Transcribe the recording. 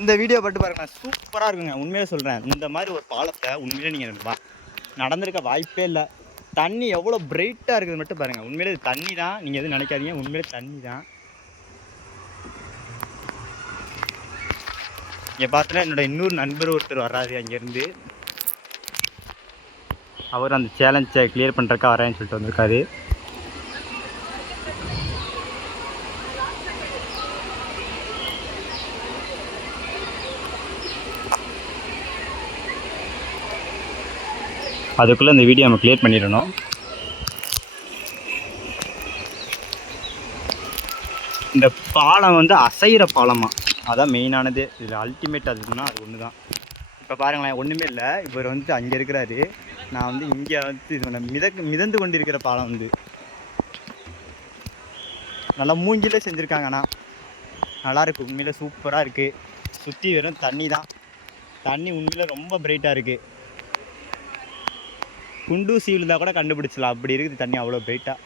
இந்த வீடியோ பட்டு பாருங்க, சூப்பராக இருக்குங்க. உண்மையிலே சொல்கிறேன், இந்த மாதிரி ஒரு பாலத்தை உண்மையிலே நீங்கள் நடந்திருக்க வாய்ப்பே இல்லை. தண்ணி எவ்வளோ பிரைட்டாக இருக்குது மட்டும் பாருங்கள். உண்மையிலே இது தண்ணி தான், நீங்கள் எதுவும் நினைக்காதீங்க, உண்மையிலே தண்ணி தான். இங்கே பார்த்தோன்னா என்னோட இன்னொரு நண்பர் ஒருத்தர் வர்றாரு அங்கேருந்து. அவர் அந்த சேலஞ்சை கிளியர் பண்ணுறக்கா வரேன்னு சொல்லிட்டு வந்திருக்காரு. அதுக்குள்ளே இந்த வீடியோ நம்ம கிளியர் பண்ணிடணும். இந்த பாலம் வந்து அசைகிற பாலமாக, அதான் மெயினானது இதில். அல்டிமேட் அதுன்னா அது ஒன்று தான். இப்போ பாருங்களேன், ஒன்றுமே இல்லை. இவர் வந்து அங்கே இருக்கிறாரு, நான் வந்து இங்கே வந்து இது மிதந்து கொண்டு இருக்கிற பாலம் வந்து நல்லா மூங்கிலே செஞ்சுருக்காங்க. ஆனால் நல்லாயிருக்கு, உண்மையிலே சூப்பராக இருக்குது. சுற்றி வெறும் தண்ணி தான். தண்ணி உண்மையிலே ரொம்ப பிரைட்டாக இருக்குது. குண்டூசி விழுந்தால் கூட கண்டுபிடிச்சலாம், அப்படி இருக்குது தண்ணி, அவ்வளோ பிரைட்டாக.